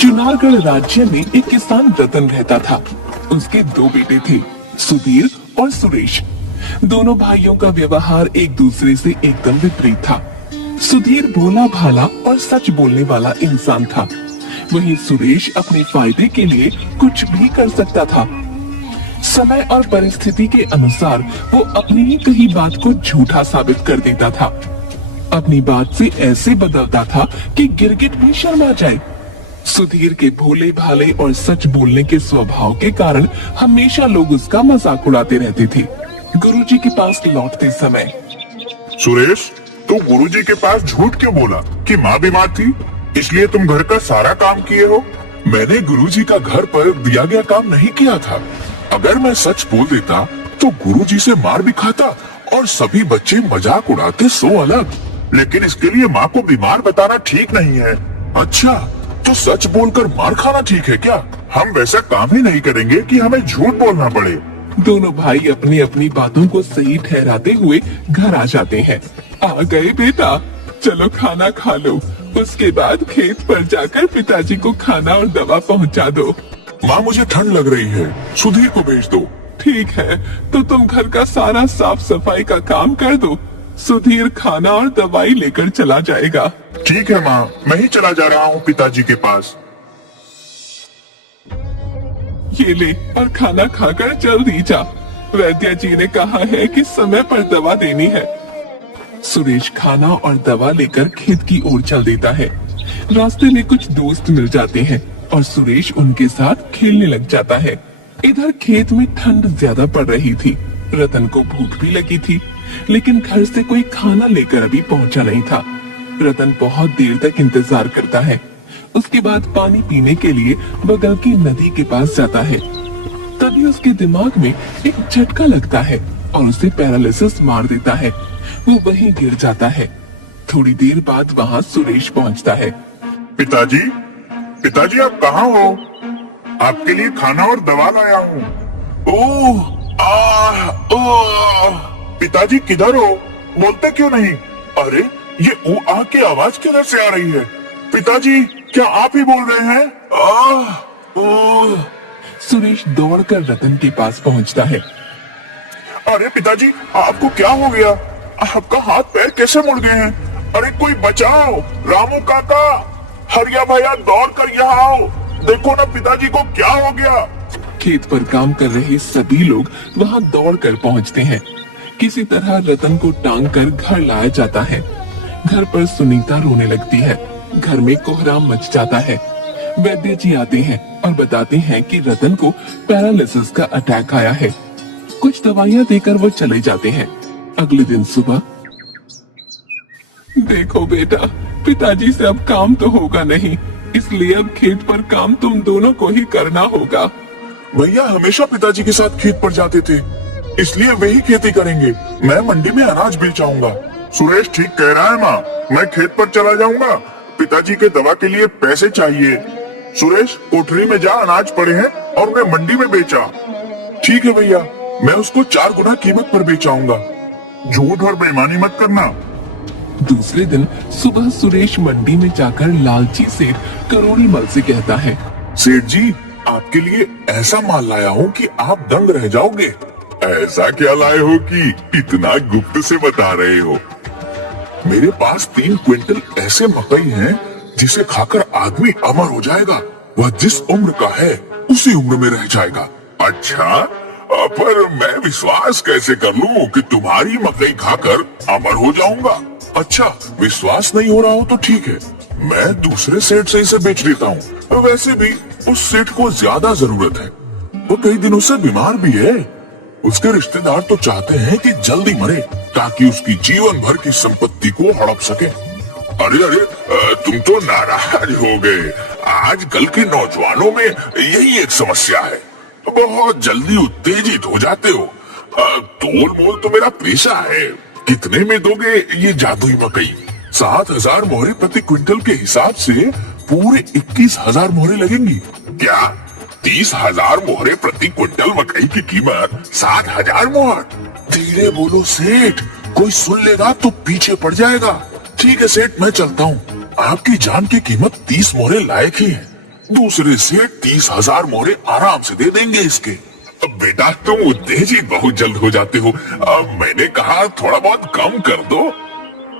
चुनारगढ़ राज्य में एक किसान रतन रहता था। उसके दो बेटे थे, सुधीर और सुरेश। दोनों भाइयों का व्यवहार एक दूसरे से एकदम विपरीत था। सुधीर भोला भाला और सच बोलने वाला इंसान था, वहीं सुरेश अपने फायदे के लिए कुछ भी कर सकता था। समय और परिस्थिति के अनुसार वो अपनी ही कही बात को झूठा साबित कर देता था। अपनी बात से ऐसे बदलता था कि गिरगिट भी शर्मा जाए। सुधीर के भोले भाले और सच बोलने के स्वभाव के कारण हमेशा लोग उसका मजाक उड़ाते रहते थे। गुरुजी के पास लौटते समय, सुरेश, तू गुरुजी के पास झूठ क्यों बोला कि माँ बीमार थी, इसलिए तुम घर का सारा काम किए हो? मैंने गुरुजी का घर पर दिया गया काम नहीं किया था। अगर मैं सच बोल देता तो गुरुजी से मार भी खाता और सभी बच्चे मजाक उड़ाते सो अलग। लेकिन इसके लिए माँ को बीमार बताना ठीक नहीं है। अच्छा, तो सच बोलकर मार खाना ठीक है क्या? हम वैसा काम ही नहीं करेंगे कि हमें झूठ बोलना पड़े। दोनों भाई अपनी अपनी बातों को सही ठहराते हुए घर आ जाते हैं। आ गए बेटा, चलो खाना खा लो, उसके बाद खेत पर जाकर पिताजी को खाना और दवा पहुंचा दो। माँ, मुझे ठंड लग रही है, सुधीर को भेज दो। ठीक है, तो तुम घर का सारा साफ सफाई का काम कर दो, सुधीर खाना और दवाई लेकर चला जाएगा। ठीक है माँ, मैं ही चला जा रहा हूँ पिताजी के पास। ये ले और खाना खाकर जल्दी जा, वैद्य जी ने कहा है कि समय पर दवा देनी है। सुरेश खाना और दवा लेकर खेत की ओर चल देता है। रास्ते में कुछ दोस्त मिल जाते हैं और सुरेश उनके साथ खेलने लग जाता है। इधर खेत में ठंड ज्यादा पड़ रही थी। रतन को भूख भी लगी थी, लेकिन घर से कोई खाना लेकर अभी पहुंचा नहीं था। रतन बहुत देर तक इंतजार करता है। उसके बाद पानी पीने के लिए बगल की नदी के पास जाता है। तभी उसके दिमाग में एक झटका लगता है और उसे पैरालिसिस मार देता है। वो वहीं गिर जाता है। थोड़ी देर बाद वहाँ सुरेश पहुँचता है। पिताजी, पिताजी आप कहाँ हो? आपके लिए खाना और दवा लाया हूँ। ओह, पिताजी किधर हो? बोलते क्यों नहीं? अरे, ये ऊ आ की आवाज किधर से आ रही है? पिताजी, क्या आप ही बोल रहे हैं? सुरेश दौड़कर रतन के पास पहुंचता है। अरे पिताजी, आपको क्या हो गया? आपका हाथ पैर कैसे मुड़ गए हैं? अरे कोई बचाओ! रामू काका, हरिया भैया दौड़ कर यहाँ आओ। देखो ना पिताजी को क्या हो गया। खेत पर काम कर रहे सभी लोग वहाँ दौड़कर पहुँचते हैं। किसी तरह रतन को टांग कर घर लाया जाता है। घर पर सुनीता रोने लगती है। घर में कोहराम मच जाता है। वैद्य जी आते हैं और बताते हैं कि रतन को पैरालिसिस का अटैक आया है। कुछ दवाइयाँ देकर वो चले जाते हैं। अगले दिन सुबह, देखो बेटा, पिताजी से अब काम तो होगा नहीं, इसलिए अब खेत पर काम तुम दोनों को ही करना होगा। भैया हमेशा पिताजी के साथ खेत पर जाते थे, इसलिए वे ही खेती करेंगे। मैं मंडी में अनाज बेच आऊंगा। सुरेश ठीक कह रहा है माँ, मैं खेत पर चला जाऊंगा। पिताजी के दवा के लिए पैसे चाहिए। सुरेश, कोठरी में जा, अनाज पड़े हैं और उन्हें मंडी में बेचा। ठीक है भैया, मैं उसको 4 गुना कीमत पर बेच आऊंगा। झूठ और बेईमानी मत करना। दूसरे दिन सुबह सुरेश मंडी में जाकर लालची सेठ करोड़ी मल से कहता है, सेठ जी, आपके लिए ऐसा माल लाया हूँ कि आप दंग रह जाओगे। ऐसा क्या लाए हो कि इतना गुप्त से बता रहे हो? मेरे पास 3 क्विंटल ऐसे मकई हैं जिसे खाकर आदमी अमर हो जाएगा। वह जिस उम्र का है उसी उम्र में रह जाएगा। अच्छा, पर मैं विश्वास कैसे कर लूं कि तुम्हारी मकई खाकर अमर हो जाऊंगा? अच्छा, विश्वास नहीं हो रहा हो तो ठीक है, मैं दूसरे सेठ से इसे बेच देता हूँ। वैसे भी उस सेठ को ज्यादा जरूरत है, वो कई दिनों से बीमार भी है। उसके रिश्तेदार तो चाहते हैं कि जल्दी मरे ताकि उसकी जीवन भर की संपत्ति को हड़प सके। अरे अरे, तुम तो नाराज हो गए। आजकल के नौजवानों में यही एक समस्या है, बहुत जल्दी उत्तेजित हो जाते हो। तोल मोल तो मेरा पेशा है। कितने में दोगे ये जादुई मकई? 7,000 मोहरे प्रति क्विंटल के हिसाब से पूरे 21,000 मोहरे लगेंगी। क्या 30,000 मोहरे प्रति क्विंटल मकई की कीमत 7,000 मोहर? धीरे बोलो सेठ, कोई सुन लेगा तो पीछे पड़ जाएगा। ठीक है सेठ, मैं चलता हूँ। आपकी जान की कीमत 30 मोहरे लायक ही है। दूसरे से 30,000 मोहरे आराम से दे देंगे इसके। अब बेटा तुम उत्तेजित बहुत जल्द हो जाते हो। अब मैंने कहा थोड़ा बहुत कम कर दो।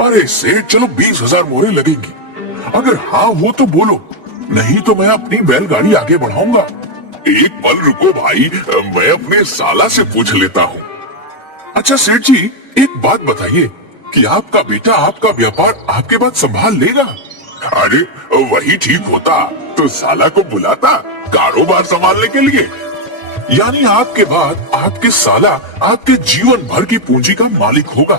अरे सेठ चलो 20,000 मोहरे लगेंगी। अगर हाँ वो तो बोलो, नहीं तो मैं अपनी बैलगाड़ी आगे बढ़ाऊंगा। एक पल रुको भाई, मैं अपने साला से पूछ लेता हूँ। अच्छा सेठ जी एक बात बताइए कि आपका बेटा आपका व्यापार आपके बाद संभाल लेगा? अरे वही ठीक होता तो साला को बुलाता कारोबार संभालने के लिए। यानी आपके बाद आपके साला आपके जीवन भर की पूंजी का मालिक होगा।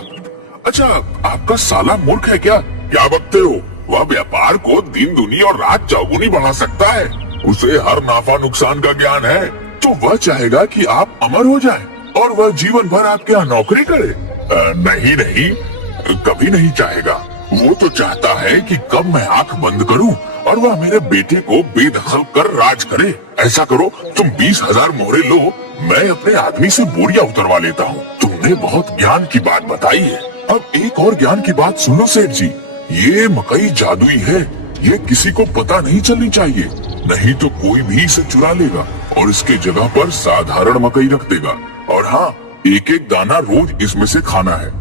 अच्छा आपका साला मूर्ख है क्या? क्या बकते हो? वह व्यापार को दिन दुनी और रात चौगुनी बढ़ा सकता है। उसे हर नाफा नुकसान का ज्ञान है। तो वह चाहेगा कि आप अमर हो जाएं और वह जीवन भर आपके यहाँ नौकरी करे। नहीं नहीं, कभी नहीं चाहेगा। वो तो चाहता है कि कब मैं आंख बंद करूं और वह मेरे बेटे को बेदखल कर राज करे। ऐसा करो तुम 20,000 मोहरे लो, मैं अपने आदमी से बोरिया उतरवा लेता हूँ। तुमने बहुत ज्ञान की बात बताई है। अब एक और ज्ञान की बात सुनो सेठ जी, ये मकई जादुई है, ये किसी को पता नहीं चलनी चाहिए, नहीं तो कोई भी इसे चुरा लेगा और इसके जगह पर साधारण मकई रख देगा। और हाँ, एक एक दाना रोज इसमें से खाना है।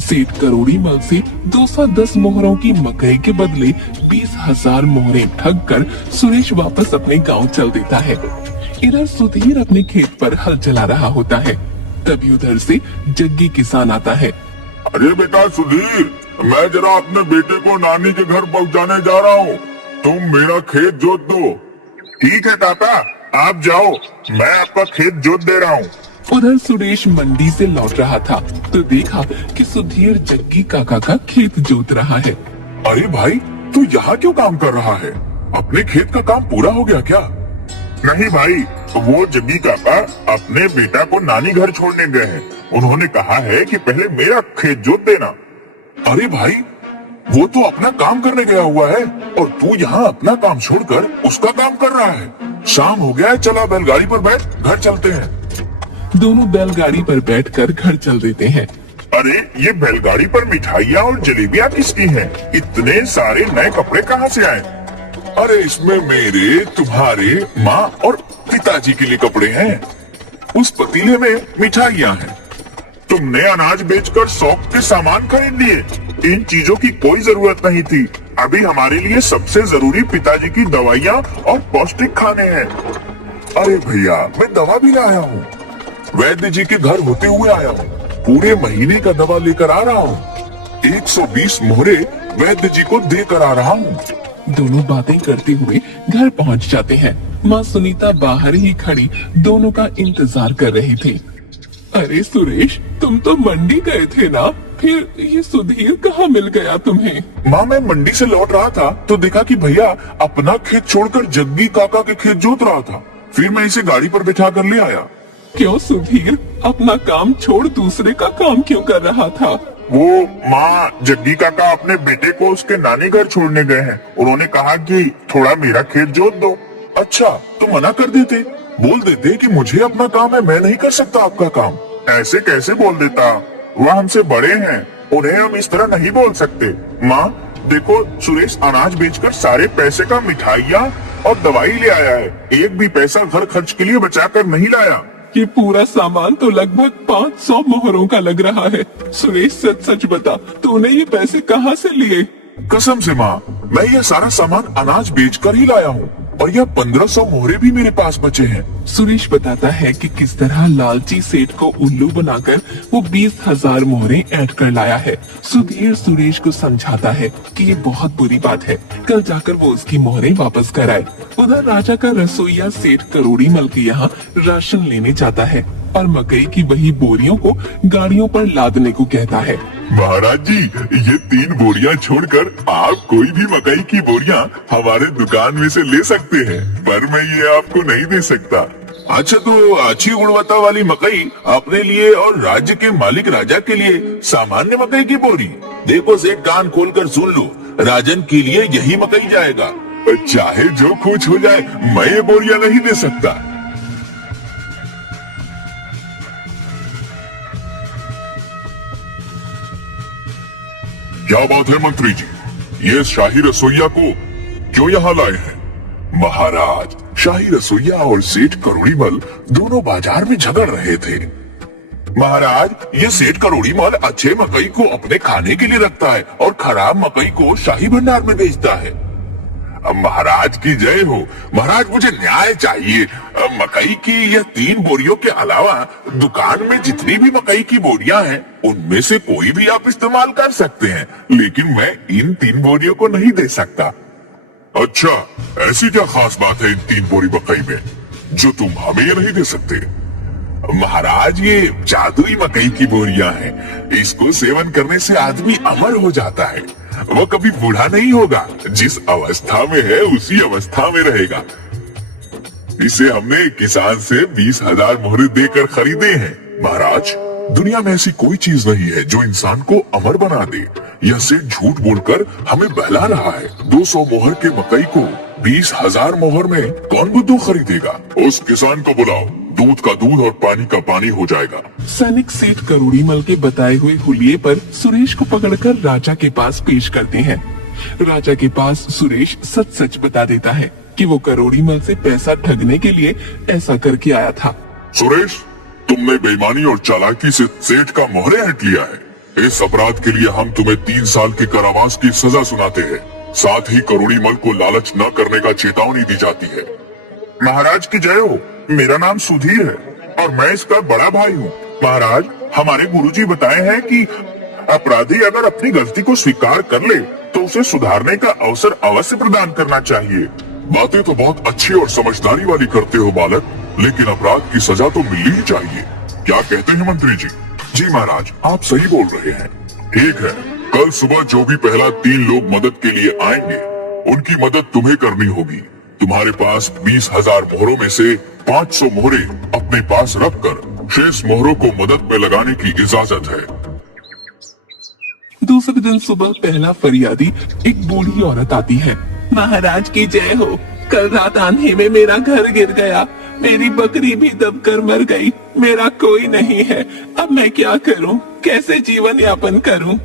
सेठ करोड़ी मल से 210 मोहरों की मकई के बदले 20,000 मोहरें ठग कर सुरेश वापस अपने गांव चल देता है। इधर सुधीर अपने खेत पर हल चला रहा होता है। तभी उधर से जग्गी किसान आता है। अरे बेटा सुधीर, मैं जरा अपने बेटे को नानी के घर पहुंचाने जा रहा हूँ, तुम मेरा खेत जोत दो। ठीक है ताता, आप जाओ, मैं आपका खेत जोत दे रहा हूँ। उधर सुरेश मंडी से लौट रहा था तो देखा कि सुधीर जग्गी काका का खेत जोत रहा है। अरे भाई तू यहाँ क्यों काम कर रहा है? अपने खेत का काम पूरा हो गया क्या? नहीं भाई, वो जग्गी काका अपने बेटा को नानी घर छोड़ने गए हैं। उन्होंने कहा है कि पहले मेरा खेत जोत देना। अरे भाई वो तो अपना काम करने गया हुआ है और तू यहाँ अपना काम छोड़कर उसका काम कर रहा है। शाम हो गया है, चला बैलगाड़ी पर बैठ, घर चलते हैं। दोनों बैलगाड़ी पर बैठकर घर चल देते हैं। अरे ये बैलगाड़ी पर मिठाइयाँ और जलेबियाँ किसकी हैं? इतने सारे नए कपड़े कहाँ से आए? अरे इसमें मेरे, तुम्हारे, माँ और पिताजी के लिए कपड़े हैं। उस पतीले में मिठाइयाँ हैं। तुमने अनाज बेचकर शौक के सामान खरीद लिए। इन चीजों की कोई जरूरत नहीं थी। अभी हमारे लिए सबसे जरूरी पिताजी की दवाइयाँ और पौष्टिक खाने हैं। अरे भैया मैं दवा भी लाया हूँ, वैद्य जी के घर होते हुए आया हूँ। पूरे महीने का दवा लेकर आ रहा हूँ। 120 मोहरे वैद्य जी को देकर आ रहा हूँ। दोनों बातें करते हुए घर पहुंच जाते हैं। माँ सुनीता बाहर ही खड़ी दोनों का इंतजार कर रही थी। अरे सुरेश, तुम तो मंडी गए थे ना, फिर ये सुधीर कहाँ मिल गया तुम्हें? माँ मैं मंडी से लौट रहा था तो देखा कि भैया अपना खेत छोड़कर जग्गी काका के खेत जोत रहा था। फिर मैं इसे गाड़ी पर बिठा कर ले आया। क्यों सुधीर अपना काम छोड़ दूसरे का काम क्यों कर रहा था? वो माँ, जग्गी काका अपने बेटे को उसके नानी घर छोड़ने गए हैं। उन्होंने कहा कि थोड़ा मेरा खेत जोत दो। अच्छा तो मना कर देते, बोल देते कि मुझे अपना काम है, मैं नहीं कर सकता आपका काम। ऐसे कैसे बोल देता? वह हमसे बड़े हैं, उन्हें हम इस तरह नहीं बोल सकते। माँ देखो, सुरेश अनाज बेचकर सारे पैसे का मिठाइयाँ और दवाई ले आया है। एक भी पैसा घर खर्च के लिए बचा कर नहीं लाया। ये पूरा सामान तो लगभग 500 मोहरों का लग रहा है। सुरेश सच सच बता, तूने ये पैसे कहाँ से लिए? कसम से माँ, मैं ये सारा सामान अनाज बेचकर ही लाया हूँ और यह 1500 मोहरे भी मेरे पास बचे हैं। सुरेश बताता है कि किस तरह लालची सेठ को उल्लू बनाकर वो 20,000 मोहरे ऐड कर लाया है। सुधीर सुरेश को समझाता है कि ये बहुत बुरी बात है, कल जाकर वो उसकी मोहरे वापस कराए। उधर राजा का रसोईया सेठ करोड़ी मल के यहाँ राशन लेने जाता है और मकई की वही बोरियों को गाड़ियों पर लादने को कहता है। महाराज जी, ये 3 बोरियां छोड़कर आप कोई भी मकई की बोरियां हमारे दुकान में से ले सकते हैं, पर मैं ये आपको नहीं दे सकता। अच्छा तो अच्छी गुणवत्ता वाली मकई अपने लिए और राज्य के मालिक राजा के लिए सामान्य मकई की बोरी। देखो सेठ, कान खोलकर सुन लो, राजन के लिए यही मकई जाएगा। चाहे जो कुछ हो जाए, मैं ये बोरियां नहीं दे सकता। क्या बात है मंत्री जी, ये शाही रसोइया को क्यों यहाँ लाए हैं? महाराज, शाही रसोइया और सेठ करोड़ीमल दोनों बाजार में झगड़ रहे थे। महाराज, ये सेठ करोड़ीमल अच्छे मकई को अपने खाने के लिए रखता है और खराब मकई को शाही भंडार में बेचता है। अब महाराज की जय हो। महाराज, मुझे न्याय चाहिए। मकई की यह 3 बोरियों के अलावा दुकान में जितनी भी मकई की बोरियां हैं, उनमें से कोई भी आप इस्तेमाल कर सकते हैं, लेकिन मैं इन 3 बोरियों को नहीं दे सकता। अच्छा, ऐसी क्या खास बात है इन 3 बोरी मकई में जो तुम हमें ये नहीं दे सकते? महाराज, ये जादुई मकई की बोरियां हैं। इसको सेवन करने से आदमी अमर हो जाता है। वो कभी बूढ़ा नहीं होगा। जिस अवस्था में है उसी अवस्था में रहेगा। इसे हमने किसान से 20,000 मोहरे देकर खरीदे हैं। महाराज, दुनिया में ऐसी कोई चीज नहीं है जो इंसान को अमर बना दे। यह सेठ झूठ बोलकर हमें बहला रहा है। 200 मोहर के मकई को 20,000 मोहर में कौन बुद्धू खरीदेगा? उस किसान को बुलाओ, दूध का दूध और पानी का पानी हो जाएगा। सैनिक सेठ करोड़ीमल के बताए हुए हुलिये पर सुरेश को पकड़कर राजा के पास पेश करते हैं। राजा के पास सुरेश सच सच बता देता है कि वो करोड़ीमल से पैसा ठगने के लिए ऐसा करके आया था। सुरेश, तुमने बेईमानी और चालाकी से सेठ का मोहरे हट लिया है। इस अपराध के लिए हम तुम्हें 3 साल के कारावास की सजा सुनाते हैं। साथ ही करोड़ीमल को लालच न करने का चेतावनी दी जाती है। महाराज की जय हो। मेरा नाम सुधीर है और मैं इसका बड़ा भाई हूँ। महाराज, हमारे गुरुजी बताए हैं कि अपराधी अगर अपनी गलती को स्वीकार कर ले तो उसे सुधारने का अवसर अवश्य प्रदान करना चाहिए। बातें तो बहुत अच्छी और समझदारी वाली करते हो बालक, लेकिन अपराध की सजा तो मिलनी ही चाहिए। क्या कहते हैं मंत्री जी? जी महाराज, आप सही बोल रहे हैं। ठीक है, कल सुबह जो भी पहला 3 लोग मदद के लिए आएंगे, उनकी मदद तुम्हें करनी होगी। तुम्हारे पास 20,000 मोहरों में से 500 मोहरे अपने पास रखकर शेष मोहरों को मदद में लगाने की इजाजत है। दूसरे दिन सुबह पहला फरियादी एक बूढ़ी औरत आती है। महाराज की जय हो। कल रात आंधी में मेरा घर गिर गया, मेरी बकरी भी दबकर मर गई, मेरा कोई नहीं है। अब मैं क्या करूं? कैसे जीवन यापन करूं?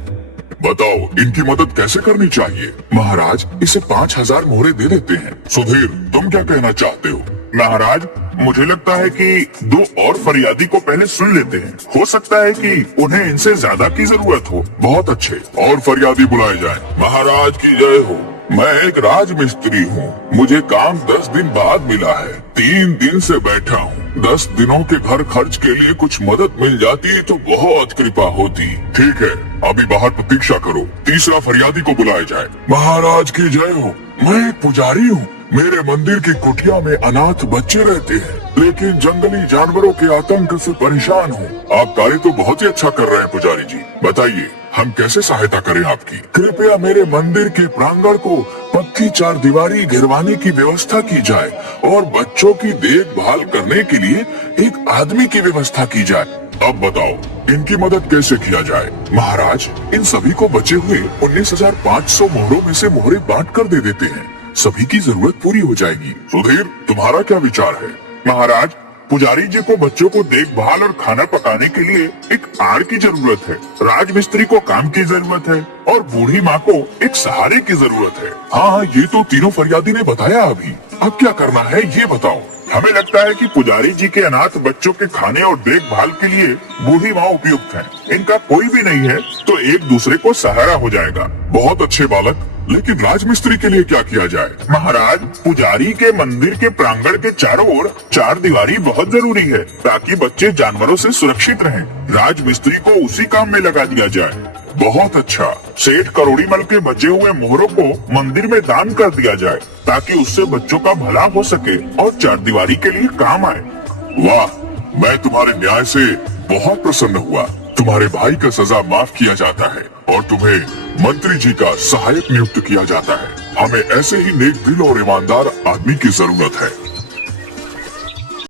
बताओ, इनकी मदद कैसे करनी चाहिए? महाराज, इसे 5,000 मोहरे दे देते हैं। सुधीर, तुम क्या कहना चाहते हो? महाराज, मुझे लगता है कि 2 और फरियादी को पहले सुन लेते हैं। हो सकता है कि उन्हें इनसे ज्यादा की जरूरत हो। बहुत अच्छे, और फरियादी बुलाए जाएं। महाराज की जय हो। मैं एक राजमिस्त्री हूँ। मुझे काम 10 दिन बाद मिला है। 3 दिन से बैठा हूँ। 10 दिनों के घर खर्च के लिए कुछ मदद मिल जाती तो बहुत कृपा होती। ठीक है, अभी बाहर प्रतीक्षा करो। तीसरा फरियादी को बुलाया जाए। महाराज की जय हो। मैं एक पुजारी हूँ। मेरे मंदिर की कुटिया में अनाथ बच्चे रहते हैं, लेकिन जंगली जानवरों के आतंक से परेशान हूँ। आप कार्य तो बहुत ही अच्छा कर रहे हैं पुजारी जी। बताइए, हम कैसे सहायता करें आपकी? कृपया मेरे मंदिर के प्रांगण को पक्की 4 दीवारी गिरवाने की व्यवस्था की जाए और बच्चों की देखभाल करने के लिए एक आदमी की व्यवस्था की जाए। अब बताओ, इनकी मदद कैसे किया जाए? महाराज, इन सभी को बचे हुए 19,500 मोहरों में से मोहरे बांट कर दे देते हैं। सभी की जरूरत पूरी हो जाएगी। सुधीर, तुम्हारा क्या विचार है? महाराज, पुजारी जी को बच्चों को देखभाल और खाना पकाने के लिए एक आड़ की जरूरत है, राजमिस्त्री को काम की जरूरत है और बूढ़ी माँ को एक सहारे की जरूरत है। हाँ, ये तो तीनों फरियादी ने बताया। अभी अब क्या करना है ये बताओ। हमें लगता है कि पुजारी जी के अनाथ बच्चों के खाने और देखभाल के लिए बूढ़ी माँ उपयुक्त है। इनका कोई भी नहीं है तो एक दूसरे को सहारा हो जाएगा। बहुत अच्छे बालक, लेकिन राजमिस्त्री के लिए क्या किया जाए? महाराज, पुजारी के मंदिर के प्रांगण के चारों ओर 4 दीवारी बहुत जरूरी है ताकि बच्चे जानवरों से सुरक्षित रहें। राजमिस्त्री को उसी काम में लगा दिया जाए। बहुत अच्छा, सेठ करोड़ीमल के बचे हुए मोहरों को मंदिर में दान कर दिया जाए ताकि उससे बच्चों का भला हो सके और 4 दीवारी के लिए काम आए। वाह, मैं तुम्हारे न्याय से बहुत प्रसन्न हुआ। तुम्हारे भाई का सजा माफ किया जाता है और तुम्हें मंत्री जी का सहायक नियुक्त किया जाता है। हमें ऐसे ही नेक दिल और ईमानदार आदमी की जरूरत है।